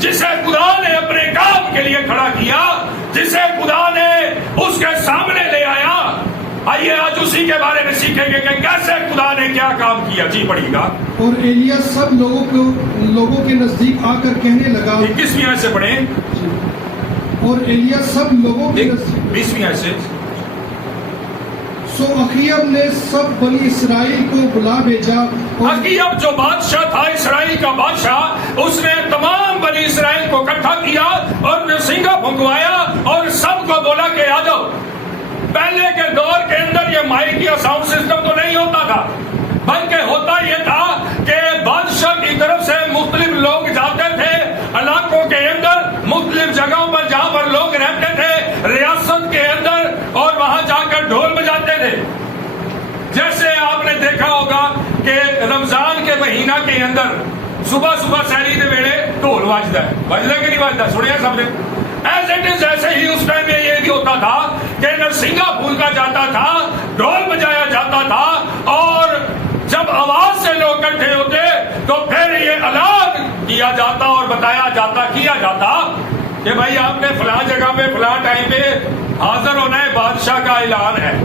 جسے خدا نے اپنے کام کے لیے کھڑا کیا, جسے خدا نے اس کے سامنے لے آیا. آئیے آج اسی کے بارے میں سیکھیں گے کہ کیسے خدا نے کیا کام کیا. جی پڑھیے گا. اور ایلیا سب لوگوں کے نزدیک آ کر کہنے لگا. 21ویں آیت سے پڑھیں. اور ایلیا سب لوگوں کے 20ویں آیت سے. سو اخیب نے سب بنی اسرائیل کو بلا بھیجا. اخیب جو بادشاہ تھا, اسرائیل کا بادشاہ, اس نے تمام بنی اسرائیل کو اکٹھا کیا اور سنگا پھنکوایا اور سب کو بولا کہ آ جاؤ. پہلے کے دور کے اندر یہ مائک یا ساؤنڈ سسٹم تو نہیں ہوتا تھا, بلکہ ہوتا یہ تھا کہ بادشاہ کی طرف سے مختلف لوگ جاتے تھے علاقوں کے اندر, مختلف جگہوں پر جہاں پر لوگ رہتے تھے ریاست کے اندر, اور وہاں جا کر ڈھول بجاتے تھے. جیسے آپ نے دیکھا ہوگا کہ رمضان کے مہینہ کے اندر صبح صبح سحری دے ویلے ڈھول بجتا ہے. بجتا کہ نہیں بجتا؟ سنیا سب نے. ایز اٹ از ایسے ہی اس ٹائم میں یہ بھی ہوتا تھا کہ نرسنگا پھونکا جاتا تھا, ڈھول بجایا جاتا تھا, اور جب آواز سے لوگ اکٹھے ہوتے تو پھر یہ اعلان کیا جاتا اور بتایا جاتا, کیا جاتا کہ بھائی آپ نے فلاں جگہ پہ فلاں ٹائم پہ حاضر ہونا ہے, بادشاہ کا اعلان ہے.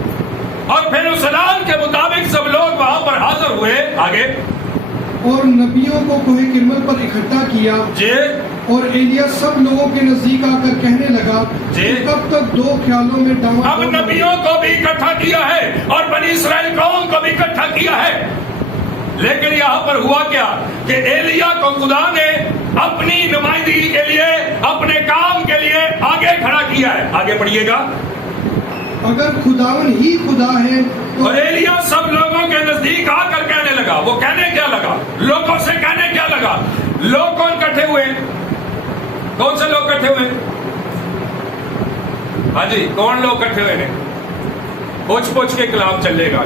اور پھر اس اعلان کے مطابق سب لوگ وہاں پر حاضر ہوئے. آگے. اور نبیوں کو کوہ کرمل پر اکٹھا کیا. جی. اور ایلیا سب لوگوں کے نزدیک آ کر کہنے لگا جی. کب تک دو خیالوں میں ڈاما اب نبیوں کو بھی اکٹھا کیا ہے اور بنی اسرائیل قوم کو بھی اکٹھا کیا ہے, لیکن یہاں پر ہوا کیا کہ ایلیا کو خدا نے اپنی نمائندگی کے لیے, اپنے کام کے لیے آگے کھڑا کیا ہے. آگے پڑھیے گا. اگر خداون ہی خدا ہے تو اور ایلیا سب لوگوں کے نزدیک آ کر کہنے لگا. وہ کہنے کیا لگا؟ لوگوں سے کہنے کیا لگا؟ لوگ کون اکٹھے ہوئے؟ کون سے لوگ اکٹھے ہوئے؟ ہاں جی, کون لوگ اکٹھے ہوئے ہیں؟ پوچھ پوچھ کے کلام چلے گا.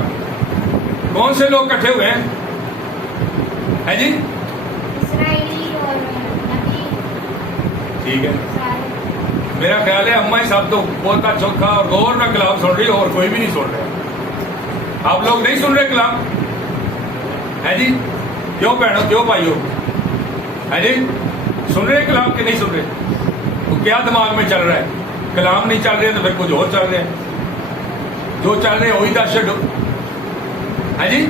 کون سے لوگ اکٹھے ہوئے ہیں؟ ہے جی, اسرائیلی اور نبی. ٹھیک ہے. میرا خیال ہے اما ہی صاحب تو بہت چوکھا اور غور میں کلام سن رہی, اور کوئی بھی نہیں سن رہا. آپ لوگ نہیں سن رہے کلام؟ ہے جی, کیوں بہنوں, کیوں بھائیو؟ ہے جی, سن رہے کلام کہ نہیں سن رہے؟ تو کیا دماغ میں چل رہا ہے؟ کلام نہیں چل رہے تو پھر کچھ اور چل رہے ہیں. جو چل رہے ہیں وہی دہشت ہو. ہے جی,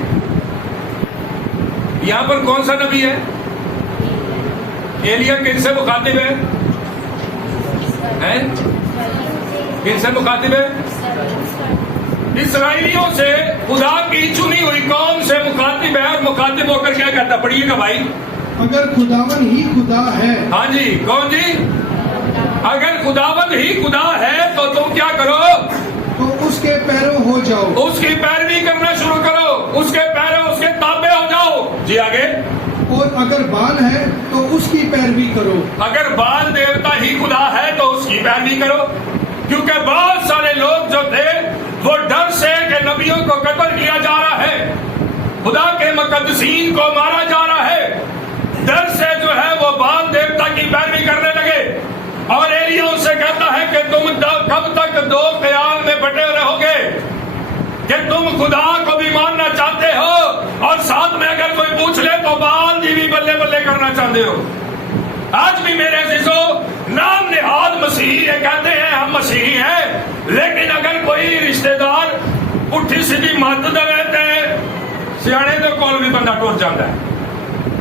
یہاں پر کون سا نبی ہے؟ ایلیا کن سے مخاطب ہے؟ کن سے مخاطب ہے؟ اسرائیلیوں سے, خدا کی چنی ہوئی قوم سے مخاطب ہے. اور مخاطب ہو کر کیا کہتا؟ پڑھیے گا بھائی. اگر خداون ہی خدا ہے. ہاں جی, کون جی؟ اگر خداوند ہی خدا ہے تو تم کیا کرو؟ تو اس کے پیرو ہو جاؤ. اس کی پیروی کرنا شروع کرو, اس کے پیرو, اس کے تابع ہو جاؤ. جی آگے. اور اگر بال ہے تو اس کی پیروی کرو. اگر بال دیوتا ہی خدا ہے تو اس کی پیروی کرو, کیونکہ بہت سارے لوگ جو تھے وہ ڈر سے کہ نبیوں کو قتل کیا جا رہا ہے, خدا کے مقدسین کو مارا جا رہا ہے, ڈر سے جو ہے وہ بال دیوتا کی پیروی کرنے لگے. اور ایلیا ان سے کہتا ہے کہ تم کب تک دو خیال میں بٹے رہو گے کہ تم خدا کو بھی ماننا چاہتے ہو اور ساتھ میں اگر کوئی پوچھ لے تو بال جی بھی بلے بلے کرنا چاہتے ہو. آج بھی میرے عزیزو, نام نہاد مسیحی ہے, کہتے ہیں ہم مسیحی ہیں, لیکن اگر کوئی رشتہ دار پٹھی سیدھی مت دے رہتے ہیں, سیانے تو کول بھی بندہ ٹوٹ جاتا ہے,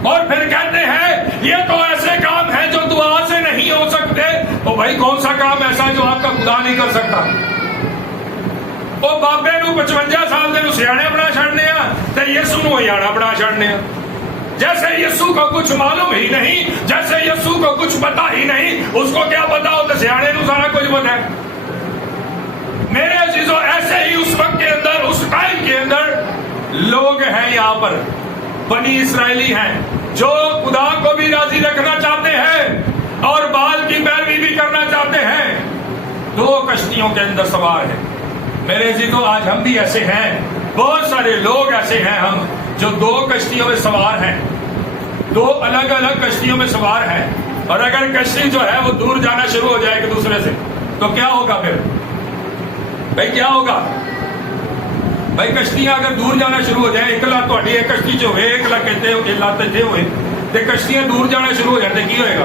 اور پھر کہتے ہیں یہ تو ایسے کام ہیں جو دعا سے نہیں ہو سکتے. تو بھائی کون سا کام ایسا ہے جو آپ کا خدا نہیں کر سکتا؟ وہ بابے نو 55 سال دے سیانے بنا چھڑنے تے یسو نو یاڑا بنا چھڑنے. جیسے یسو کو کچھ معلوم ہی نہیں, جیسے یسو کو کچھ پتا ہی نہیں, اس کو کیا پتا ہو تو سیانے نو سارا کچھ پتا ہے. میرے عزیزو, ایسے ہی اس وقت کے اندر, اس ٹائم کے اندر لوگ ہیں یہاں پر, بنی اسرائیلی ہیں جو خدا کو بھی راضی رکھنا چاہتے ہیں اور بال کی پیروی بھی کرنا چاہتے ہیں. دو کشتیوں کے اندر سوار ہیں. میرے عزیزو, آج ہم بھی ایسے ہیں, بہت سارے لوگ ایسے ہیں ہم جو دو کشتیوں میں سوار ہیں, دو الگ الگ کشتیوں میں سوار ہیں. اور اگر کشتی جو ہے وہ دور جانا شروع ہو جائے ایک دوسرے سے تو کیا ہوگا پھر؟ بھائی کیا ہوگا؟ بھائی کشتیاں اگر دور جانا شروع ہو جائیں, ایک لاکھ تھوڑی ایک کشتی جو ہوئے, ایک لاکھ کہتے ہوئے تے کشتیاں دور جانا شروع ہو جاتے, کی ہوئے گا؟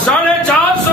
450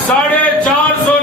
450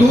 2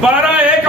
12-1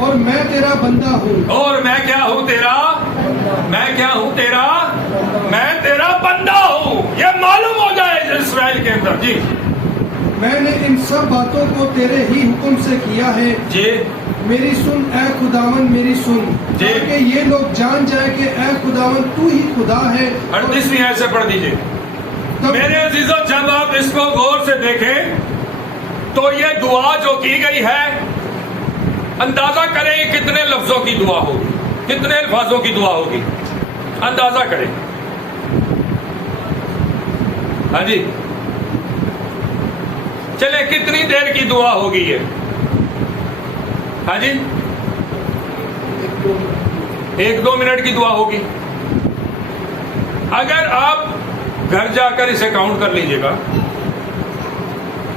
اور میں تیرا بندہ ہوں. اور میں کیا ہوں تیرا؟ میں کیا ہوں تیرا؟ میں تیرا بندہ ہوں. یہ معلوم ہو جائے اسرائیل کے اندر. جی میں نے ان سب باتوں کو تیرے ہی حکم سے کیا ہے. جی میری سن اے خداوند میری سن، جی. تاکہ یہ لوگ جان جائے کہ اے خداوند تو ہی خدا ہے. 38ویں آیت سے پڑھ دیجئے. تب میرے عزیزو جب آپ اس کو غور سے دیکھیں تو یہ دعا جو کی گئی ہے، اندازہ کریں یہ کتنے لفظوں کی دعا ہوگی، کتنے الفاظوں کی دعا ہوگی، اندازہ کریں. ہاں جی چلے کتنی دیر کی دعا ہوگی یہ؟ ہاں جی 1-2 منٹ کی دعا ہوگی. اگر آپ گھر جا کر اسے کاؤنٹ کر لیجئے گا،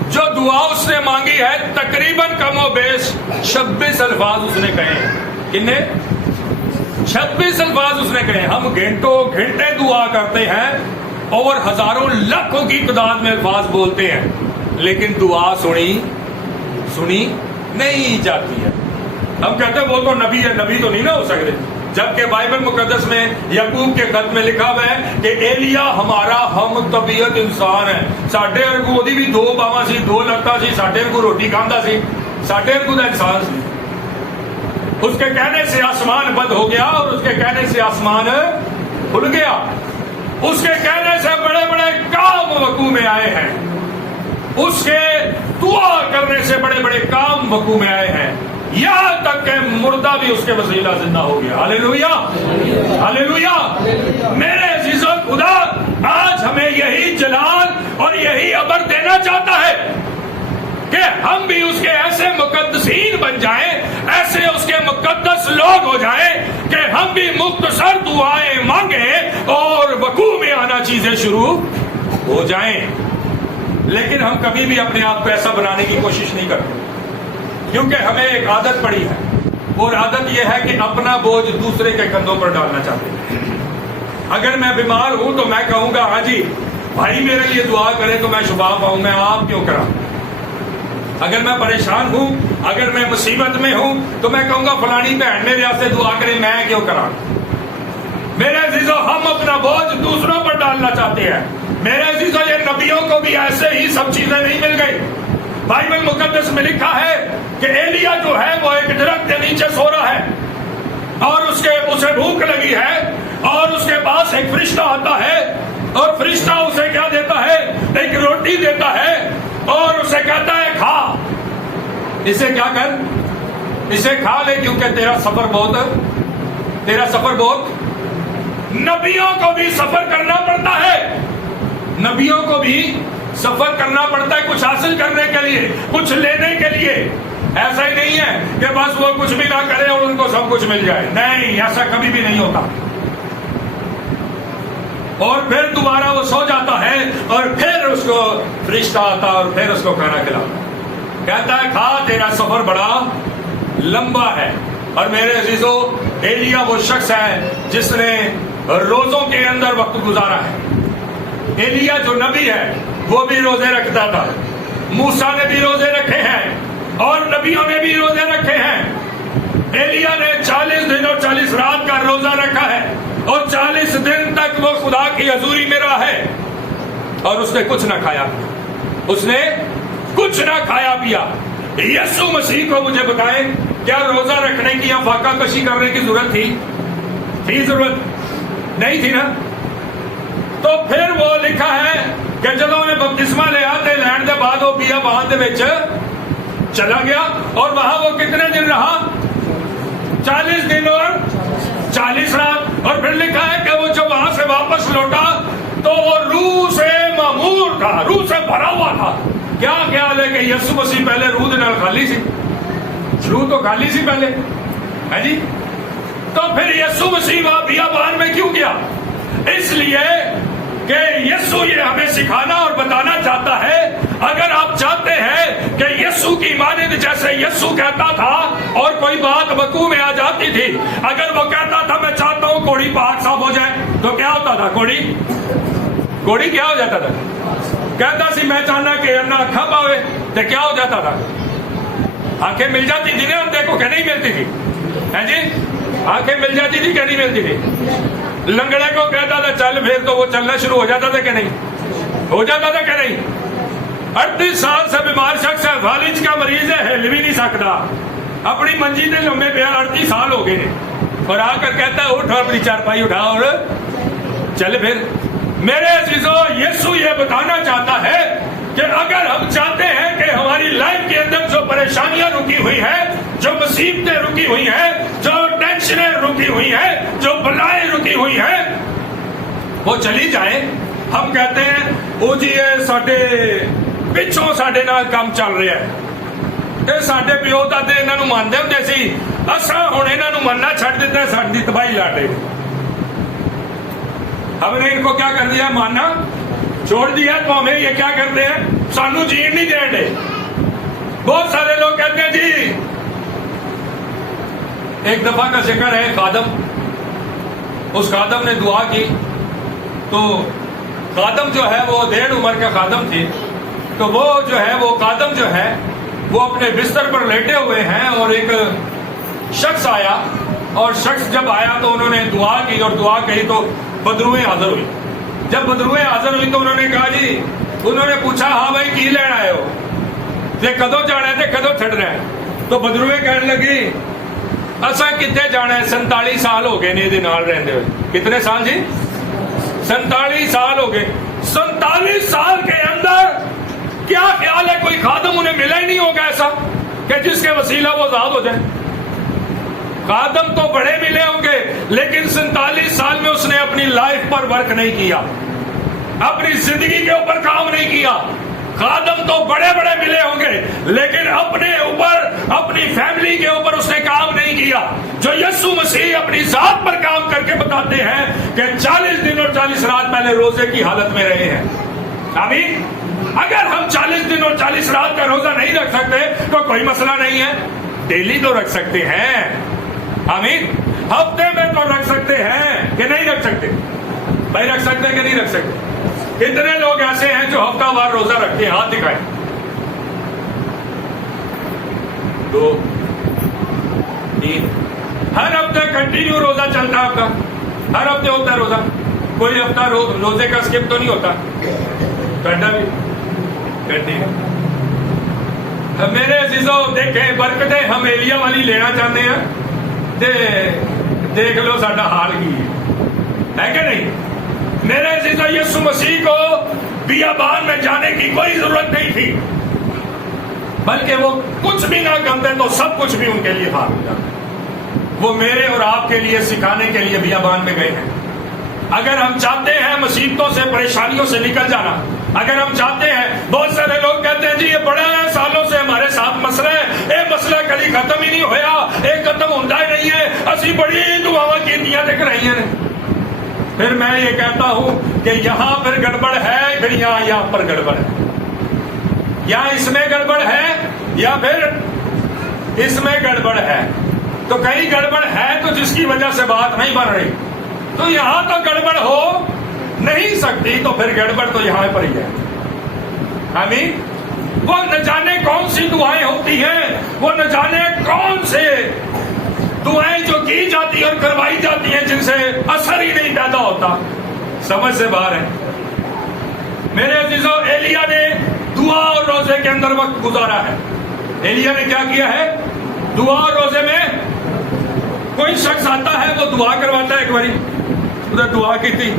جو دعا اس نے مانگی ہے تقریباً کم و بیش 26 الفاظ اس نے کہے ہیں. کتنے؟ 26 الفاظ اس نے کہے. ہم گھنٹوں گھنٹے دعا کرتے ہیں اور ہزاروں لاکھوں کی تعداد میں الفاظ بولتے ہیں، لیکن دعا سنی نہیں جاتی ہے. ہم کہتے ہیں وہ تو نبی ہے، نبی تو نہیں نہ ہو سکتے، جبکہ بائبل مقدس میں یعقوب کے خط میں لکھا ہوا ہے کہ ایلیا ہمارا ہم طبیعت انسان ہے. ساڈے ورگو دی بھی 2 باواں سی، 2 لتاں سی، ساڈے ورگو روٹی کھاندا سی، ساڈے ورگو دا انسان سی. اس کے کہنے سے آسمان بند ہو گیا اور اس کے کہنے سے آسمان کھل گیا. اس کے کہنے سے بڑے بڑے کام وقوع میں آئے ہیں. اس کے دعا کرنے سے بڑے بڑے کام وقوع میں آئے ہیں، یہاں تک کہ مردہ بھی اس کے وسیلہ زندہ ہو گیا. ہاللیلویا ہاللیلویا. میرے عزیزو خدا آج ہمیں یہی جلال اور یہی ابر دینا چاہتا ہے کہ ہم بھی اس کے ایسے مقدسین بن جائیں، ایسے اس کے مقدس لوگ ہو جائیں کہ ہم بھی مختصر دعائیں مانگیں اور وقوع میں آنا چیزیں شروع ہو جائیں. لیکن ہم کبھی بھی اپنے آپ کو ایسا بنانے کی کوشش نہیں کرتے، کیونکہ ہمیں ایک عادت پڑی ہے، اور عادت یہ ہے کہ اپنا بوجھ دوسرے کے کندھوں پر ڈالنا چاہتے ہیں. اگر میں بیمار ہوں تو میں کہوں گا ہاں جی بھائی میرے لیے دعا کرے تو میں شفا پاؤں، میں آپ کیوں کرا. اگر میں پریشان ہوں، اگر میں مصیبت میں ہوں تو میں کہوں گا فلانی بہن میرے واسطے دعا کرے، میں کیوں کرا. میرے عزیزو ہم اپنا بوجھ دوسروں پر ڈالنا چاہتے ہیں. میرے عزیزو یہ نبیوں کو بھی ایسے ہی سب چیزیں نہیں مل گئی. بائبل مقدس میں لکھا ہے کہ ایلیا جو ہے وہ ایک درخت کے نیچے سو رہا ہے اور اسے بھوک لگی ہے، اور اس کے پاس ایک فرشتہ آتا ہے اور فرشتہ اسے کیا دیتا ہے؟ ایک روٹی دیتا ہے اور اسے کہتا ہے کھا، اسے کیا کر، اسے کھا لے کیونکہ تیرا سفر بہت. نبیوں کو بھی سفر کرنا پڑتا ہے، نبیوں کو بھی سفر کرنا پڑتا ہے کچھ حاصل کرنے کے لیے، کچھ لینے کے لیے. ایسا ہی نہیں ہے کہ بس وہ کچھ بھی نہ کرے اور ان کو سب کچھ مل جائے. نہیں، ایسا کبھی بھی نہیں ہوتا. اور پھر دوبارہ وہ سو جاتا ہے اور پھر اس کو فرشتہ آتا اور پھر اس کو کھانا کھلاتا، کہتا ہے کھا، تیرا سفر بڑا لمبا ہے. اور میرے عزیزو ایلیا وہ شخص ہے جس نے روزوں کے اندر وقت گزارا ہے. ایلیا جو نبی ہے وہ بھی روزے رکھتا تھا. موسیٰ نے بھی روزے رکھے ہیں اور نبیوں نے بھی روزے رکھے ہیں. ایلیا نے 40 دن اور 40 رات کا روزہ رکھا ہے اور 40 دن تک وہ خدا کی حضوری میں رہا ہے اور اس نے کچھ نہ کھایا، اس نے کچھ نہ کھایا پیا. یسوع مسیح کو مجھے بتائیں کیا روزہ رکھنے کی یا فاقہ کشی کرنے کی ضرورت تھی؟ ضرورت نہیں تھی نا. تو پھر وہ لکھا ہے کہ جب انہیں بپتسمہ لیا تے لین دے بعد وہ بیا بہان دے وچ چلا گیا اور وہاں وہ کتنے دن رہا؟ 40 دن اور 40 رات. اور پھر لکھا ہے کہ وہ جب وہاں سے واپس لوٹا تو وہ روح سے معمور تھا، روح سے بھرا ہوا تھا. کیا خیال ہے کہ یسوع مسیح پہلے روح دے نال خالی سی؟ روح تو خالی سی پہلے ہے جی. تو پھر یسوع مسیح وہاں بیابان میں کیوں گیا؟ اس لیے کہ یسوع یہ ہمیں سکھانا اور بتانا چاہتا ہے اگر آپ چاہتے ہیں کہ یسوع کی مانند جیسے یسوع کہتا تھا اور کوئی بات وقوع میں آ جاتی تھی، اگر وہ کہتا تھا میں چاہتا ہوں کوڑی پاک صاف ہو جائے تو کیا ہوتا تھا؟ کوڑی کیا ہو جاتا تھا؟ کہتا سی میں چاہنا کہ انا اکھا پاوے تو کیا ہو جاتا تھا؟ آنکھیں مل جاتی تھی نا اندھے کو کہ نہیں ملتی تھی؟ ہے جی، آنکھیں مل جاتی تھی کہ نہیں ملتی تھی؟ لنگڑے کو کہتا تھا چل پھر تو وہ چلنا شروع ہو جاتا تھا کہ نہیں؟ ہو جاتا تھا کہ نہیں؟ 38 سال سے بیمار شخص ہے، فالج کا مریض ہے، ہل بھی نہیں سکتا، اپنی منجی سے لمبے پہ 38 سال ہو گئے اور آ کر کہتا ہے اٹھ اور اپنی چارپائی اٹھا اور چل پھر۔ میرے عزیزو، یسوع یہ بتانا چاہتا ہے کہ اگر ہم چاہتے ہیں کہ ہماری لائف کے اندر جو پریشانیاں رکی ہوئی ہیں، جو مصیبتیں رکی ہوئی ہیں، جو ٹینشنیں رکی ہوئی ہیں، جو بلائیں رکی ہوئی ہیں، وہ چلی جائیں، ہم کہتے ہیں او جی یہ ساڈے پچھوں ساڈے نال کام چل رہا ہے، یہ ساڈے پیو دادے انہاں نوں مانتے ہوندے سی، اساں ہن انہاں نوں مننا چھڈ دتا ہے، ساڈی تباہی لاڈے۔ ہم نے ان کو کیا کر دیا؟ ماننا چھوڑ دیا، تو ہمیں یہ کیا کرتے ہیں؟ سانو جین نہیں دیں دے۔ بہت سارے لوگ کہتے ہیں جی، ایک دفعہ کا ذکر ہے، خادم، اس خادم نے دعا کی، تو خادم جو ہے وہ 1.5 عمر کا خادم تھی، تو وہ جو ہے وہ خادم جو ہے وہ اپنے بستر پر لیٹے ہوئے ہیں اور ایک شخص آیا، اور شخص جب آیا تو انہوں نے دعا کی، اور دعا کہی تو بدرویں حاضر ہوئی۔ جب بدرویں حاضر ہوئی تو انہوں نے کہا جی، انہوں نے پوچھا ہاں بھائی کی لین آئے ہو، تے کدو جانا ہے تے کدو چھڑنا ہے؟ تو بدرویں کہنے لگی اساں کتے جانا ہے، 47 سال ہو گئے نے دے نال رہندے ہوئے۔ کتنے سال جی؟ 47 سال ہو گئے۔ 47 سال کے اندر کیا خیال ہے کوئی خادم انہیں ملا ہی نہیں ہوگا ایسا کہ جس کے وسیلہ وہ آزاد ہو جائے؟ خادم تو بڑے ملے ہوں گے، لیکن 47 سال میں اس نے اپنی لائف پر ورک نہیں کیا، اپنی زندگی کے اوپر کام نہیں کیا۔ خادم تو بڑے بڑے ملے ہوں گے، لیکن اپنے اوپر، اپنی فیملی کے اوپر اس نے کام نہیں کیا۔ جو یسوع مسیح اپنی ذات پر کام کر کے بتاتے ہیں کہ 40 دن اور 40 رات پہلے روزے کی حالت میں رہے ہیں۔ آمین۔ اگر ہم 40 دن اور 40 رات کا روزہ نہیں رکھ سکتے تو کوئی مسئلہ نہیں ہے، ڈیلی تو رکھ سکتے ہیں۔ آمین۔ ہفتے میں تو رکھ سکتے ہیں کہ نہیں رکھ سکتے؟ بھائی رکھ سکتے ہیں کہ نہیں رکھ سکتے؟ کتنے لوگ ایسے ہیں جو ہفتہ وار روزہ رکھتے ہیں؟ ہاتھ دکھائیں۔ 2 3 ہر ہفتے کنٹینیو روزہ چلتا ہے آپ کا؟ ہر ہفتے ہوتا ہے روزہ؟ کوئی ہفتہ روزے کا اسکپ تو نہیں ہوتا؟ گھنٹہ بھی کنٹینیو۔ میرے عزیزوں دیکھیں، برکتیں ہم ایلیا والی لینا چاہتے ہیں، دیکھ لو ساڈا حال کی ہے کہ نہیں؟ میرے عزیزوں، یسوع مسیح کو بیابان میں جانے کی کوئی ضرورت نہیں تھی، بلکہ وہ کچھ بھی نہ کرتے تو سب کچھ بھی ان کے لیے بھار ہو جاتا۔ وہ میرے اور آپ کے لیے سکھانے کے لیے بیابان میں گئے ہیں۔ اگر ہم چاہتے ہیں مصیبتوں سے، پریشانیوں سے نکل جانا، اگر ہم چاہتے ہیں، بہت سارے لوگ کہتے ہیں جی یہ بڑا ہے، سالوں سے ہمارے ساتھ مسئلہ ہے، یہ مسئلہ کبھی ختم ہی نہیں ہویا، یہ ختم ہوتا ہی نہیں ہے، اسی بڑی دعاواں کیتیاں دکھ رہی ہیں۔ پھر میں یہ کہتا ہوں کہ یہاں پر گڑبڑ ہے کہ یہاں پر گڑبڑ ہے، یا اس میں گڑبڑ ہے یا پھر اس میں گڑبڑ ہے۔ تو کہیں گڑبڑ ہے تو جس کی وجہ سے بات نہیں بن رہی، تو یہاں تو گڑبڑ ہو نہیں سکتی، تو پھر گڑبڑ تو یہاں پر ہی ہے۔ آمین۔ وہ نہ جانے کون سی دعائیں ہوتی ہیں، وہ نہ جانے کون سے دعائیں جو کی جاتی ہیں اور کروائی جاتی ہیں جن سے اثر ہی نہیں پیدا ہوتا، سمجھ سے باہر ہے۔ میرے عزیزوں، ایلیا نے دعا اور روزے کے اندر وقت گزارا ہے۔ ایلیا نے کیا کیا ہے؟ دعا اور روزے میں کوئی شخص آتا ہے، وہ دعا کرواتا ہے، ایک باری ادھر دعا کی تھی،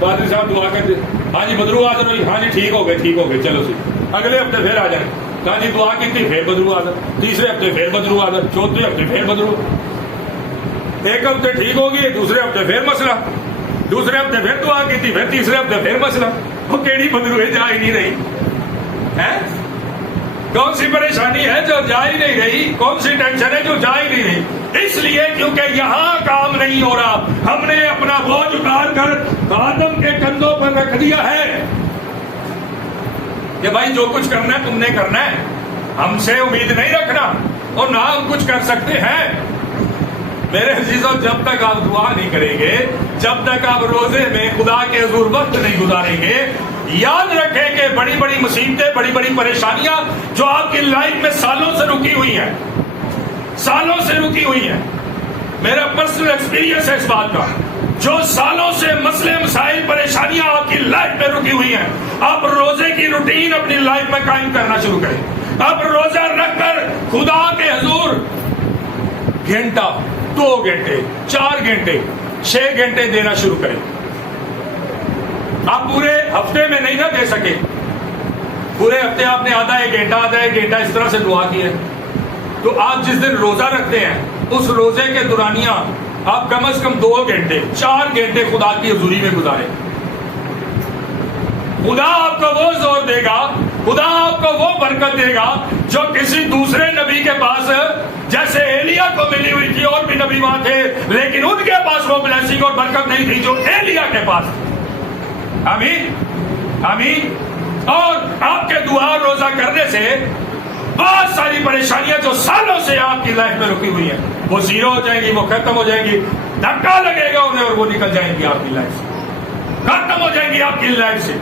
پادری صاحب دعا کرتے، ہاں جی بدرو حاضر ہوئی، ہاں جی ٹھیک ہو گئے، چلو سی اگلے ہفتے پھر آ جائیں، ہاں جی دعا کی تھی، پھر بدرو حاضر، تیسرے ہفتے پھر بدرو حاضر، چوتھے ہفتے پھر بدرو، ایک ہفتے ٹھیک ہوگی، دوسرے ہفتے پھر مسئلہ، دوسرے ہفتے پھر دعا کی تھی، پھر تیسرے ہفتے پھر مسئلہ۔ وہ کیڑی بدروے جا ہی نہیں رہی ہے؟ کون سی پریشانی ہے جو جا ہی نہیں رہی؟ کون سی ٹینشن ہے جو جا ہی نہیں رہی؟ اس لیے کیونکہ یہاں کام نہیں ہو رہا، ہم نے اپنا بوجھ اتار کر خادم کے کندھوں پر رکھ دیا ہے کہ بھائی جو کچھ کرنا ہے تم نے کرنا ہے، ہم سے امید نہیں رکھنا، اور نہ ہم کچھ کر سکتے ہیں۔ میرے عزیزوں، جب تک آپ دعا نہیں کریں گے، جب تک آپ روزے میں خدا کے حضور وقت نہیں گزاریں گے، یاد رکھیں کہ بڑی بڑی مصیبتیں، بڑی بڑی پریشانیاں جو آپ کی لائف میں سالوں سے رکی ہوئی ہیں، سالوں سے رکی ہوئی ہیں، میرا پرسنل ایکسپیرینس ہے اس بات کا، جو سالوں سے مسئلے مسائل پریشانیاں آپ کی لائف میں رکی ہوئی ہیں، آپ روزے کی روٹین اپنی لائف میں قائم کرنا شروع کریں. آپ روزہ رکھ کر خدا کے حضور گھنٹہ، 2 گھنٹے، 4 گھنٹے، 6 گھنٹے دینا شروع کریں. آپ پورے ہفتے میں نہیں نہ دے سکے، پورے ہفتے آپ نے آدھا ایک گھنٹہ اس طرح سے دعا کی ہے، تو آپ جس دن روزہ رکھتے ہیں اس روزے کے دورانیہ آپ کم از کم 2 گھنٹے، 4 گھنٹے خدا کی حضوری میں گزاریں. خدا آپ کو وہ زور دے گا، خدا آپ کو وہ برکت دے گا جو کسی دوسرے نبی کے پاس، جیسے ایلیا کو ملی ہوئی تھی، اور بھی نبی وہاں تھے لیکن ان کے پاس وہ بلیسنگ اور برکت نہیں تھی جو ایلیا کے پاس تھی. آمین آمین. اور آپ کے دعا روزہ کرنے سے بہت ساری پریشانیاں جو سالوں سے آپ کی لائف میں رکی ہوئی ہیں وہ زیرو ہو جائیں گی، وہ ختم ہو جائیں گی. دھکا لگے گا انہیں اور وہ نکل جائیں گی آپ کی لائف سے، ختم ہو جائیں گی آپ کی لائف سے.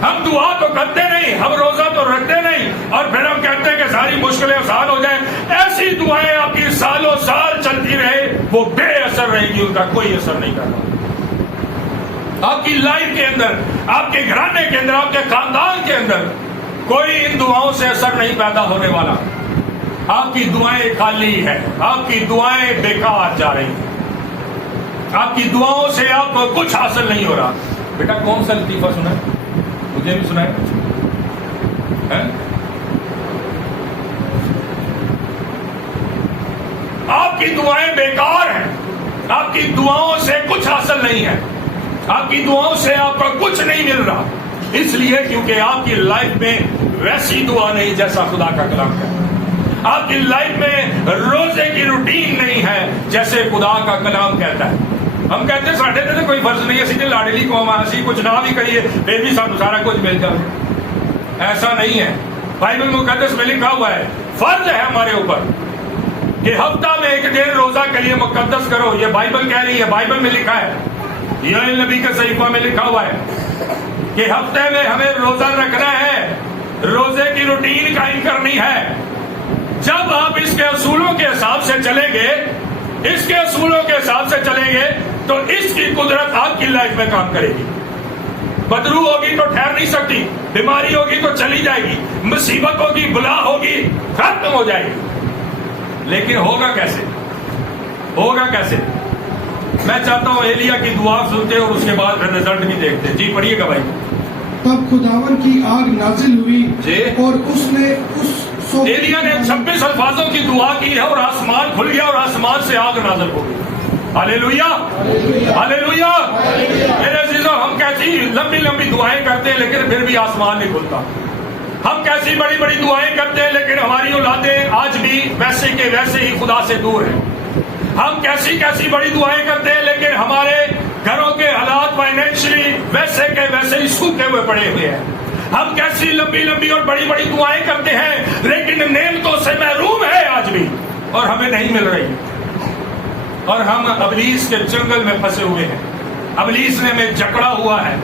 ہم دعا تو کرتے نہیں، ہم روزہ تو رکھتے نہیں، اور پھر ہم کہتے ہیں کہ ساری مشکلیں آسان ہو جائیں. ایسی دعائیں آپ کی سالوں سال چلتی رہے، وہ بے اثر رہے گی، ان کا کوئی اثر نہیں کرتا. آپ کی لائف کے اندر، آپ کے گھرانے کے اندر، آپ کے خاندان کے اندر کوئی ان دعاؤں سے اثر نہیں پیدا ہونے والا. آپ کی دعائیں خالی ہیں، آپ کی دعائیں بیکار جا رہی ہیں، آپ کی دعاؤں سے آپ کو کچھ حاصل نہیں ہو رہا. بیٹا کون سا لطیفہ سنا ہے؟ مجھے بھی سنا ہے. آپ کی دعائیں بیکار ہیں، آپ کی دعاؤں سے کچھ حاصل نہیں ہے، آپ کی دعاؤں سے آپ کو کچھ نہیں مل رہا. اس لیے کیونکہ آپ کی لائف میں ویسی دعا نہیں جیسا خدا کا کلام ہے. آپ کی لائف میں روزے کی روٹین نہیں ہے جیسے خدا کا کلام کہتا ہے. ہم کہتے ہیں ساڈے تے کوئی فرض نہیں، اسی لاڈلی قوم ہے، اسی کچھ نہ بھی کریے پھر بھی سانو سارا کچھ مل جائے. ایسا نہیں ہے. بائبل مقدس میں لکھا ہوا ہے فرض ہے ہمارے اوپر کہ ہفتہ میں 1 دن روزہ کے لیے مقدس کرو. یہ بائبل کہہ رہی ہے، بائبل میں لکھا ہے، یہ نبی کے صحیفہ میں لکھا ہوا ہے کہ ہفتے میں ہمیں روزہ رکھنا ہے، روزے کی روٹین قائم کرنی ہے. جب آپ اس کے اصولوں کے حساب سے چلیں گے، اس کے اصولوں کے حساب سے چلیں گے تو اس کی قدرت آپ کی لائف میں کام کرے گی. بدرو ہوگی تو ٹھہر نہیں سکتی، بیماری ہوگی تو چلی جائے گی، مصیبت ہوگی، بلا ہوگی، ختم ہو جائے گی. لیکن ہوگا کیسے؟ ہوگا کیسے؟ میں چاہتا ہوں ایلیا کی دعا سنتے اور اس کے بعد پھر رزلٹ بھی دیکھتے. جی پڑھیے گا بھائی. تب خداون کی آگ نازل ہوئی جی. اور اس نے ایلیا نے 26 الفاظوں کی دعا کی ہے اور آسمان کھل گیا اور آسمان سے آگ نازل ہو گئی. ہاللیلویا ہاللیلویا. میرے عزیزو، ہم کیسی لمبی لمبی دعائیں کرتے ہیں لیکن پھر بھی آسمان نہیں کھلتا. ہم کیسی بڑی بڑی دعائیں کرتے ہیں لیکن ہماری اولادیں آج بھی ویسے کے ویسے ہی خدا سے دور ہیں. ہم کیسی بڑی دعائیں کرتے ہیں لیکن ہمارے گھروں کے حالات فائنینشلی ویسے کے ویسے ہی سوکھے ہوئے پڑے ہوئے ہیں. ہم کیسی لمبی لمبی اور بڑی بڑی دعائیں کرتے ہیں لیکن نعمتوں سے محروم ہے آج بھی، اور ہمیں نہیں مل رہی. اور ہم ابلیس کے چنگل میں پھنسے ہوئے ہیں، ابلیس نے ہمیں جکڑا ہوا ہے.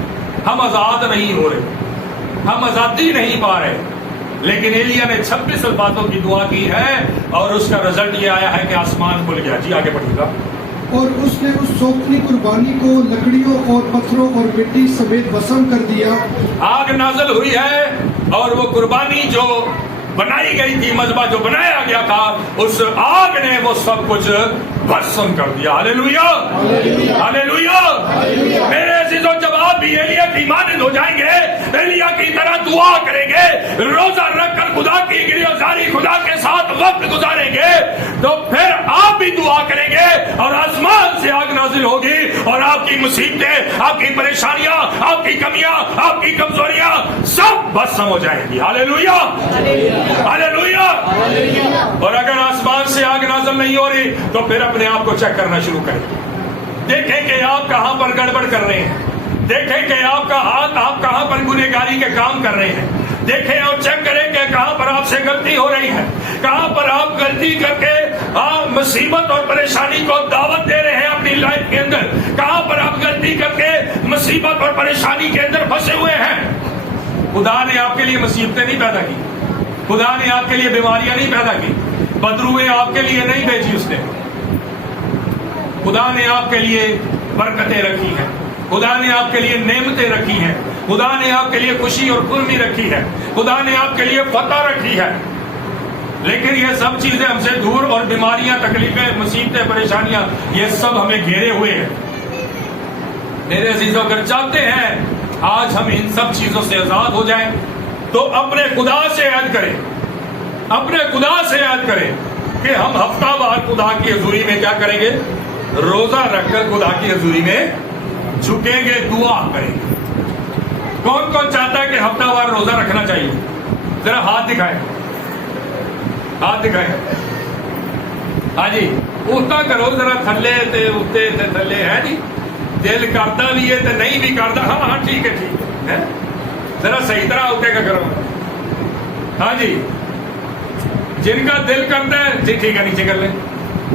ہم آزاد نہیں ہو رہے، ہم آزادی نہیں پا رہے. لیکن ایلیا نے 26 الفاظوں کی دعا کی ہے اور اس کا رزلٹ یہ آیا ہے کہ آسمان کھل گیا. جی آگے پڑھیے گا. اور اس نے اس سوکھنی قربانی کو لکڑیوں اور پتھروں اور مٹی سمیت بسم کر دیا. آگ نازل ہوئی ہے اور وہ قربانی جو بنائی گئی تھی، مذبح جو بنایا گیا تھا، اس آگ نے وہ سب کچھ بھسم کر دیا. ہاللیلویا ہاللیلویا. میرے عزیزو، جب آپ بھی ایلیا کی مانند ہو جائیں گے، ایلیا کی طرح دعا کریں گے، روزہ رکھ کر خدا کی گریزاری خدا کے ساتھ وقت گزاریں گے، تو پھر آپ بھی دعا کریں گے اور آسمان سے آگ نازل ہوگی اور آپ کی مصیبتیں، آپ کی پریشانیاں، آپ کی کمیاں، آپ کی کمزوریاں سب بھسم ہو جائیں گی. ہاللیلویا ہاللیلویا. اور اگر آسمان سے آگ نازل نہیں ہو رہی تو پھر اپنے آپ کو چیک کرنا شروع کریں. دیکھیں کہ آپ کہاں پر گڑبڑ کر رہے ہیں، دیکھیں کہ آپ کا ہاتھ، آپ کہاں پر گنہگاری کے کام کر رہے ہیں. دیکھیں اور چیک کریں کہ کہاں پر آپ سے غلطی ہو رہی ہے، کہاں پر آپ غلطی کر کے آپ مصیبت اور پریشانی کو دعوت دے رہے ہیں اپنی لائف کے اندر، کہاں پر آپ غلطی کر کے مصیبت اور پریشانی کے اندر پھنسے ہوئے ہیں، خدا نے آپ کے لیے مصیبتیں نہیں پیدا کی، خدا نے آپ کے لیے بیماریاں نہیں پیدا کی، بدروئیں آپ کے لیے نہیں بھیجی اس نے. خدا نے آپ کے لیے برکتیں رکھی ہیں، خدا نے آپ کے لیے نعمتیں رکھی ہیں، خدا نے آپ کے لیے خوشی اور خرمی رکھی ہے، خدا نے آپ کے لیے فتح رکھی ہے. لیکن یہ سب چیزیں ہم سے دور، اور بیماریاں، تکلیفیں، مصیبتیں، پریشانیاں، یہ سب ہمیں گھیرے ہوئے ہیں. میرے عزیزوں، اگر چاہتے ہیں آج ہم ان سب چیزوں سے آزاد ہو جائیں تو اپنے خدا سے عہد کریں، اپنے خدا سے عہد کریں کہ ہم ہفتہ وار خدا کی حضوری میں کیا کریں گے؟ روزہ رکھ کر خدا کی حضوری میں جھکیں گے، دعا کریں گے. کون کون چاہتا ہے کہ ہفتہ وار روزہ رکھنا چاہیے؟ ذرا ہاتھ دکھائیں، ہاتھ دکھائیں. ہاں جی، اٹھتا کرو ذرا، تھلے تے اٹھتے تے تھلے ہے جی، دل کرتا بھی ہے تو نہیں بھی کرتا. ہاں ہاں ٹھیک ہے، ٹھیک ہے، ذرا صحیح طرح اٹھے کا کرو. ہاں جی، جن کا دل کرتا ہے جی ٹھیک ہے، نیچے کر لیں.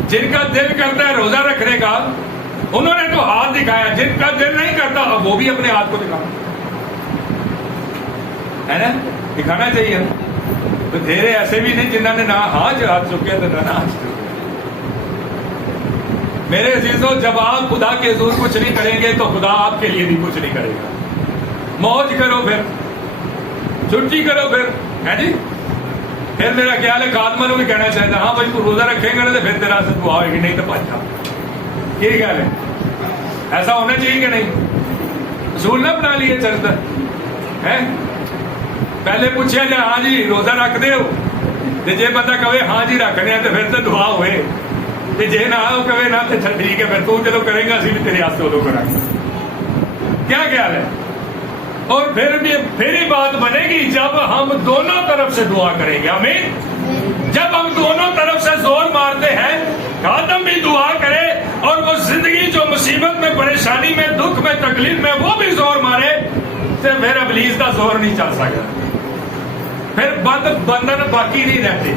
جن کا دل کرتا ہے روزہ رکھنے کا انہوں نے تو ہاتھ دکھایا، جن کا دل نہیں کرتا وہ بھی اپنے ہاتھ کو دکھانا ہے نا، دکھانا چاہیے. تو دھیرے ایسے بھی نہیں جنہوں نے نہ ہاتھ چکے تو نہ ہاتھ چکے. میرے عزیزوں، جب آپ خدا کے حضور کچھ نہیں کریں گے تو خدا آپ کے لیے بھی کچھ نہیں کرے گا. موج کرو، پھر چھٹی کرو، پھر ہے جی. پھر میرا خیال ہے خاتمہ کو بھی کہنا چاہتا ہاں بھائی تو روزہ رکھیں گے نا تو پھر تیرا سے دعا ہوئے گی، نہیں تو پاچھا. یہ خیال ہے، ایسا ہونا چاہیے کہ نہیں؟ اصول نہ بنا لیے چلتا ہے. پہلے پوچھا جائے ہاں جی روزہ رکھ دے ہو، جی بندہ کہے ہاں جی رکھنے ہیں تو پھر تو دعا ہوئے، جی نہ کہے نہ تو ٹھیک ہے، پھر تو چلو کریں گا، اسی بھی تیرے ہاتھ ادو کریں گے. کیا خیال ہے؟ اور پھر ہی بات بنے گی جب ہم دونوں طرف سے دعا کریں گے. آمین. جب ہم دونوں طرف سے زور مارتے ہیں، خادم بھی دعا کرے اور وہ زندگی جو مصیبت میں، پریشانی میں، دکھ میں، تکلیف میں وہ بھی زور مارے، تو پھر ابلیس کا زور نہیں چل سکتا. پھر بندھن باقی نہیں رہتے،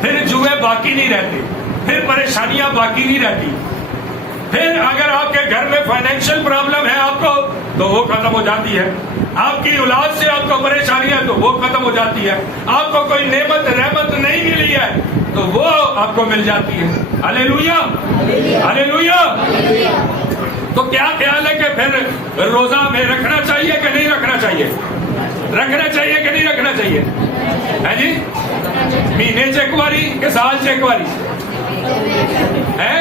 پھر جوئے باقی نہیں رہتے، پھر پریشانیاں باقی نہیں رہتی. پھر اگر آپ کے گھر میں فائنینشیل پرابلم ہے آپ کو تو وہ ختم ہو جاتی ہے. آپ کی اولاد سے آپ کو پریشانی ہے تو وہ ختم ہو جاتی ہے. آپ کو کوئی نعمت رحمت نہیں ملی ہے تو وہ آپ کو مل جاتی ہے. ہلیلویا، ہلیلویا. تو کیا خیال ہے کہ پھر روزہ ہمیں رکھنا چاہیے کہ نہیں رکھنا چاہیے؟ رکھنا چاہیے کہ نہیں رکھنا چاہیے؟ ہے جی، مہینے چیک واری کہ سال چیک واری ہے؟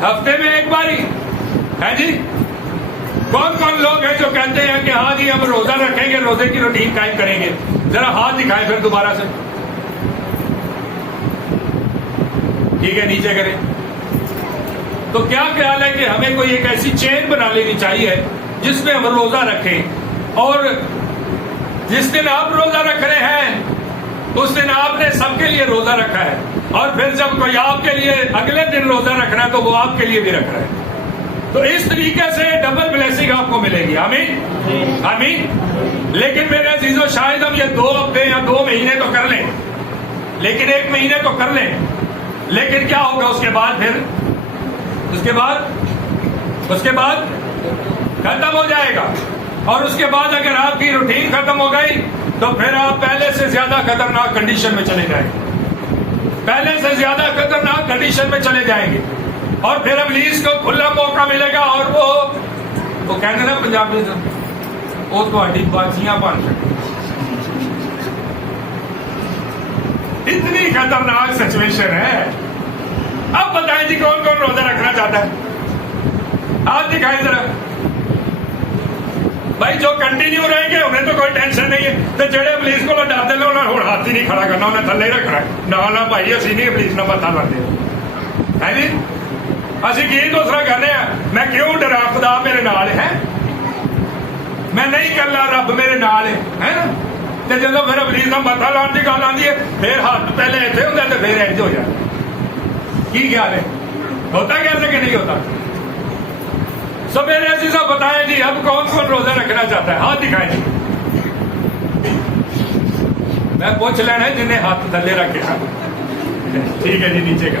ہفتے میں ایک باری ہے جی. کون کون لوگ ہیں جو کہتے ہیں کہ ہاں جی ہم روزہ رکھیں گے، روزے کی روٹین قائم کریں گے؟ ذرا ہاتھ دکھائیں پھر دوبارہ سے. ٹھیک ہے، نیچے کریں. تو کیا خیال ہے کہ ہمیں کوئی ایک ایسی چین بنا لینی چاہیے جس میں ہم روزہ رکھیں، اور جس دن آپ روزہ رکھ رہے ہیں اس دن آپ نے سب کے لیے روزہ رکھا ہے، اور پھر جب کوئی آپ کے لیے اگلے دن روزہ رکھنا ہے تو وہ آپ کے لیے بھی رکھ رہا ہے. تو اس طریقے سے ڈبل بلیسنگ آپ کو ملے گی. آمین، آمین. لیکن میرے عزیزوں، شاید ہم یہ 2 ہفتے یا 2 مہینے تو کر لیں، لیکن 1 مہینے تو کر لیں، لیکن کیا ہوگا اس کے بعد؟ پھر اس کے بعد ختم ہو جائے گا. اور اس کے بعد اگر آپ کی روٹین ختم ہو گئی تو پھر آپ پہلے سے زیادہ خطرناک کنڈیشن میں چلے جائیں گے، پہلے سے زیادہ خطرناک کنڈیشن میں چلے جائیں گے. اور پھر ابلیس کو کھلا موقع ملے گا، اور وہ کہتے نا پنجابی سے، وہ تھوڑی باچیاں بن سکتی. اتنی خطرناک سچویشن ہے. اب بتائیں جی کون کون روزہ رکھنا چاہتا ہے؟ ہاتھ دکھائیں ذرا. بھائی جو کنٹینیو رہیں گے انہیں تو کوئی ٹینشن نہیں ہے، تو جڑے ابلیس کو ڈرتے لو انہیں ہاتھ ہی نہیں کھڑا کرنا، انہیں تھلے ہی رکھنا ہے. نہ بھائی اسی نہیں ابلیس نہ متا لڑتے ہے جی. اسی کی دوسرا کرنے ہیں، میں کیوں ڈرا، خدا میرے نال ہے، میں نہیں کرنا، رب میرے نال ہے نا. تو جب پھر ابلیس کا متا لاؤ کی گل آتی ہے، پھر ہاتھ پہلے اتنے ہوتا تو پھر ایج ہو جائے. کی خیال ہے؟ ہوتا کیسے کہ نہیں ہوتا؟ سب میرے عزیزاں بتائیں جی اب کون کون روزہ رکھنا چاہتا ہے؟ ہاتھ دکھائیں جی. میں پوچھ لینا ہے جنہیں ہاتھ تھلے رکھے. ٹھیک ہے جی، نیچے کا.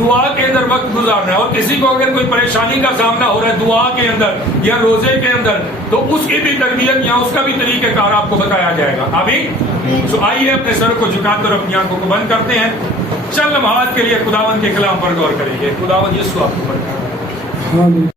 دعا کے اندر وقت گزارنا ہے. اور کسی کو اگر کوئی پریشانی کا سامنا ہو رہا ہے دعا کے اندر یا روزے کے اندر تو اس کی بھی تربیت یا اس کا بھی طریقہ کار آپ کو بتایا جائے گا. آمین. تو آئیے اپنے سر کو جھکاتے اور اپنی آنکھوں کو بند کرتے ہیں. چند لمحات کے لیے خداوند کے کلام پر غور کریں گے. خداوند یسوع آپ کو برکات دے.